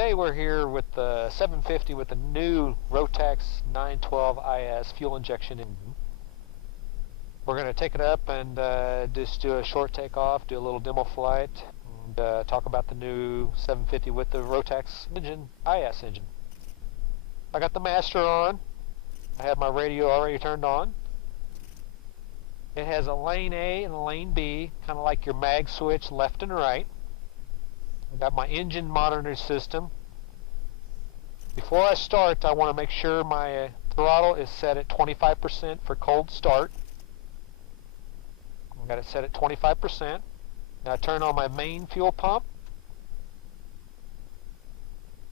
Today we're here with the 750 with the new Rotax 912iS fuel injection engine. We're going to take it up and just do a short takeoff, do a little demo flight, and talk about the new 750 with the Rotax IS engine. I got the master on. I have my radio already turned on. It has a lane A and a lane B, kind of like your mag switch left and right. I've got my engine monitor system. Before I start, I want to make sure my throttle is set at 25% for cold start. I've got it set at 25%. Now I turn on my main fuel pump.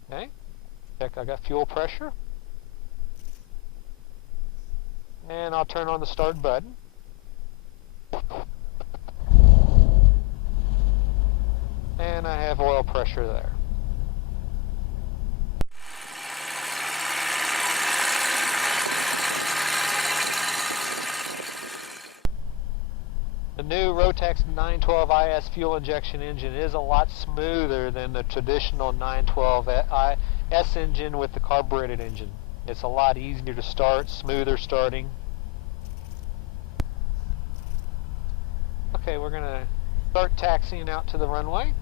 Okay, check I got fuel pressure. And I'll turn on the start button. And I have oil pressure there. The new Rotax 912iS fuel injection engine is a lot smoother than the traditional 912iS engine with the carbureted engine. It's a lot easier to start, smoother starting. Okay, we're going to start taxiing out to the runway.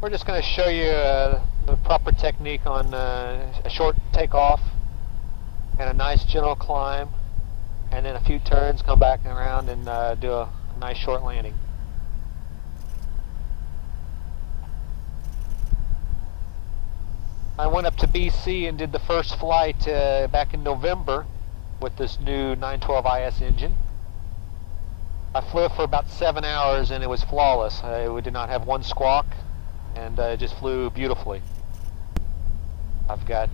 We're just going to show you the proper technique on a short takeoff and a nice gentle climb, and then a few turns, come back around and do a nice short landing. I went up to BC and did the first flight back in November with this new 912iS engine. I flew for about 7 hours and it was flawless. We did not have one squawk, and it just flew beautifully. I've got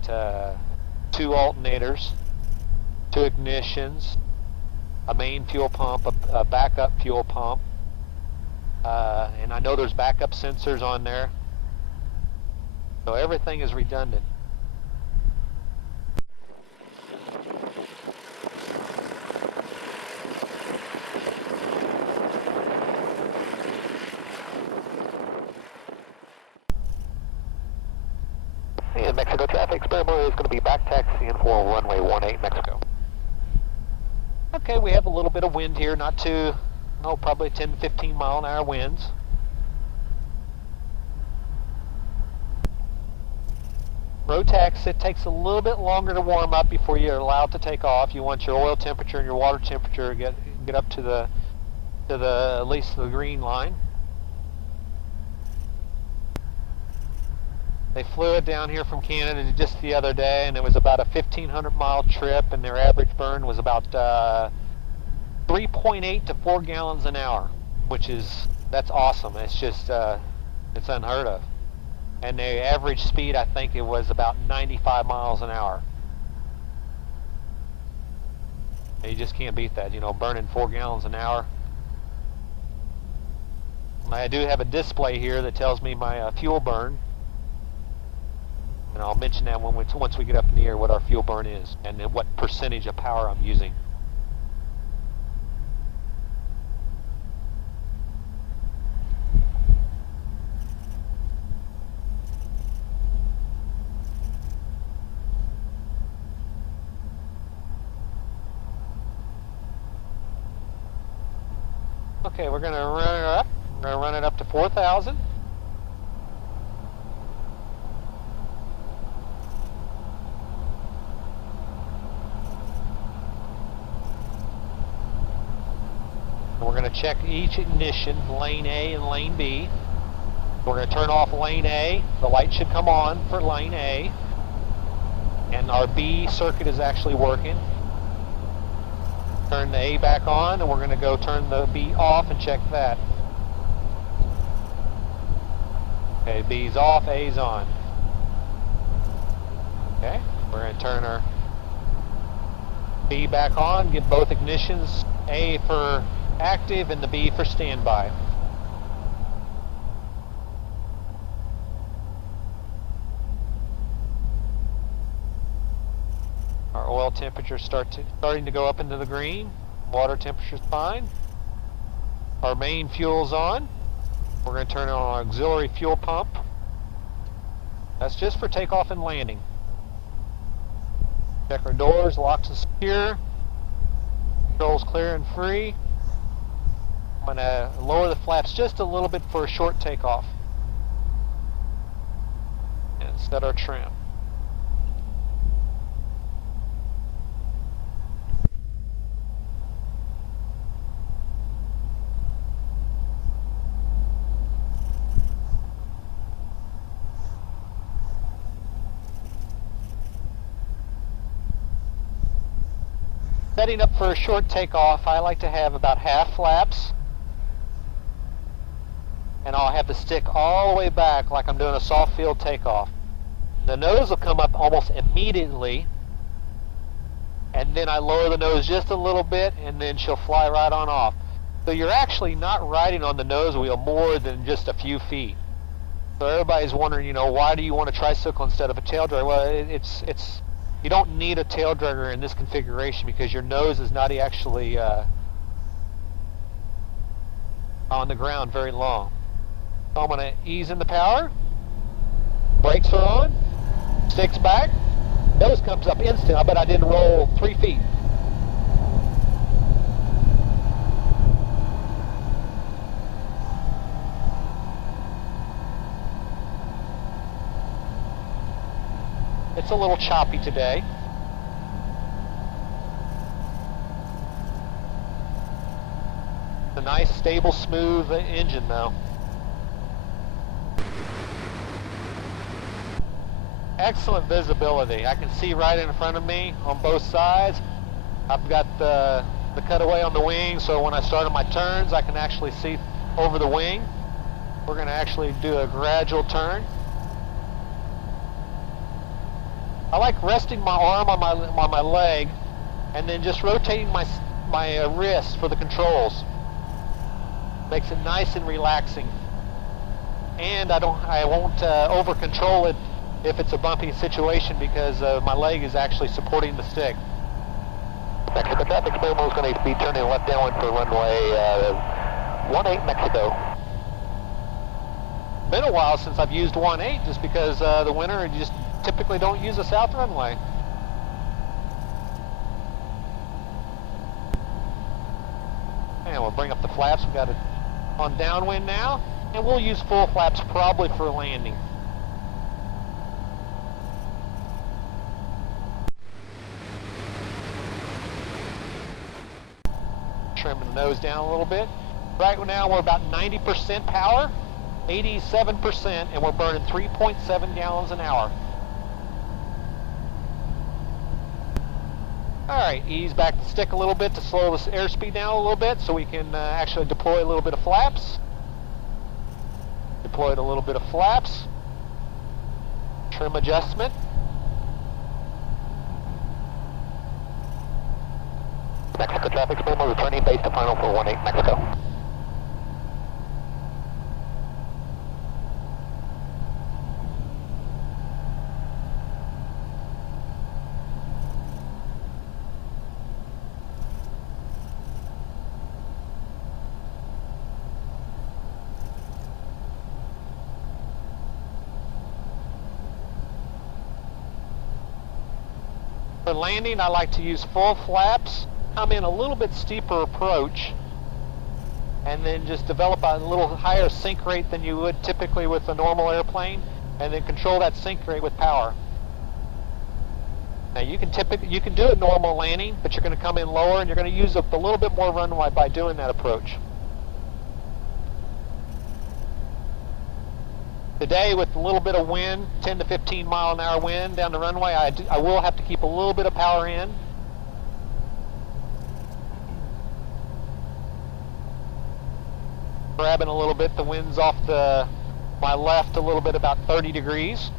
2 alternators, 2 ignitions, a main fuel pump, a backup fuel pump, and I know there's backup sensors on there, so everything is redundant. And Mexico traffic, Spurbo is going to be back taxiing for runway 18 Mexico. Okay, we have a little bit of wind here, not too, probably 10 to 15 mile an hour winds. Rotax, it takes a little bit longer to warm up before you're allowed to take off. You want your oil temperature and your water temperature to get up to the at least the green line. They flew it down here from Canada just the other day, and it was about a 1,500 mile trip, and their average burn was about 3.8 to 4 gallons an hour, that's awesome. It's just, it's unheard of. And the average speed, I think it was about 95 miles an hour. You just can't beat that, burning 4 gallons an hour. I do have a display here that tells me my fuel burn. And I'll mention that once we get up in the air, what our fuel burn is and then what percentage of power I'm using. Okay, we're going to run it up. We're going to run it up to 4,000. We're going to check each ignition, lane A and lane B. We're going to turn off lane A. The light should come on for lane A. And our B circuit is actually working. Turn the A back on, and we're going to go turn the B off and check that. Okay, B's off, A's on. Okay, we're going to turn our B back on, get both ignitions, A for active and the B for standby. Our oil temperature starting to go up into the green. Water temperature's fine. Our main fuel's on. We're going to turn on our auxiliary fuel pump. That's just for takeoff and landing. Check our doors, locks and secure. Controls clear and free. I'm going to lower the flaps just a little bit for a short takeoff. And set our trim. Setting up for a short takeoff, I like to have about half flaps, and I'll have the stick all the way back like I'm doing a soft field takeoff. The nose will come up almost immediately, and then I lower the nose just a little bit, and then she'll fly right on off. So you're actually not riding on the nose wheel more than just a few feet. So everybody's wondering, you know, why do you want a tricycle instead of a tail dragger? Well, you don't need a tail dragger in this configuration because your nose is not actually on the ground very long. So I'm going to ease in the power. Brakes are on. Sticks back. Nose comes up instant. I bet I didn't roll 3 feet. It's a little choppy today. It's a nice, stable, smooth engine though. Excellent visibility. I can see right in front of me on both sides. I've got the cutaway on the wing, so when I start on my turns, I can actually see over the wing. We're going to actually do a gradual turn. I like resting my arm on my leg and then just rotating my wrist for the controls. Makes it nice and relaxing. And I won't over control it if it's a bumpy situation because my leg is actually supporting the stick. Mexico traffic, Memo is going to be turning left downwind for runway 18 Mexico. Been a while since I've used 18 just because the winter you just typically don't use a south runway. And we'll bring up the flaps. We've got it on downwind now, and we'll use full flaps probably for landing. Trimming the nose down a little bit. Right now we're about 90% power, 87%, and we're burning 3.7 gallons an hour. Alright, ease back the stick a little bit to slow this airspeed down a little bit so we can actually deploy a little bit of flaps. Deployed a little bit of flaps. Trim adjustment. Mexico traffic, Memo returning base to final for 18 Mexico. For landing, I like to use full flaps, come in a little bit steeper approach, and then just develop a little higher sink rate than you would typically with a normal airplane, and then control that sink rate with power. Now you can do a normal landing, but you're going to come in lower, and you're going to use up a little bit more runway by doing that approach. Today, with a little bit of wind, 10 to 15 mile an hour wind down the runway, I will have to keep a little bit of power in. Grabbing a little bit, the wind's off my left a little bit, about 30 degrees.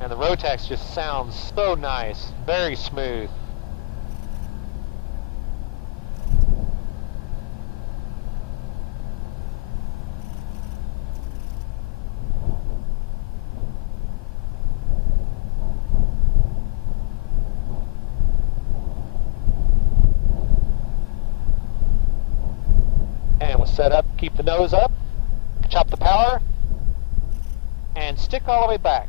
And the Rotax just sounds so nice, very smooth. And we'll set up, keep the nose up, chop the power, and stick all the way back.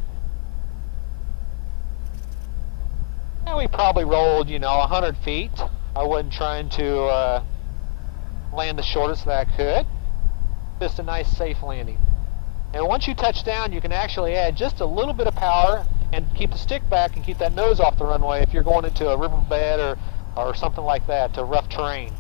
And we probably rolled, 100 feet. I wasn't trying to land the shortest that I could. Just a nice, safe landing. And once you touch down, you can actually add just a little bit of power and keep the stick back and keep that nose off the runway if you're going into a riverbed or something like that, to rough terrain.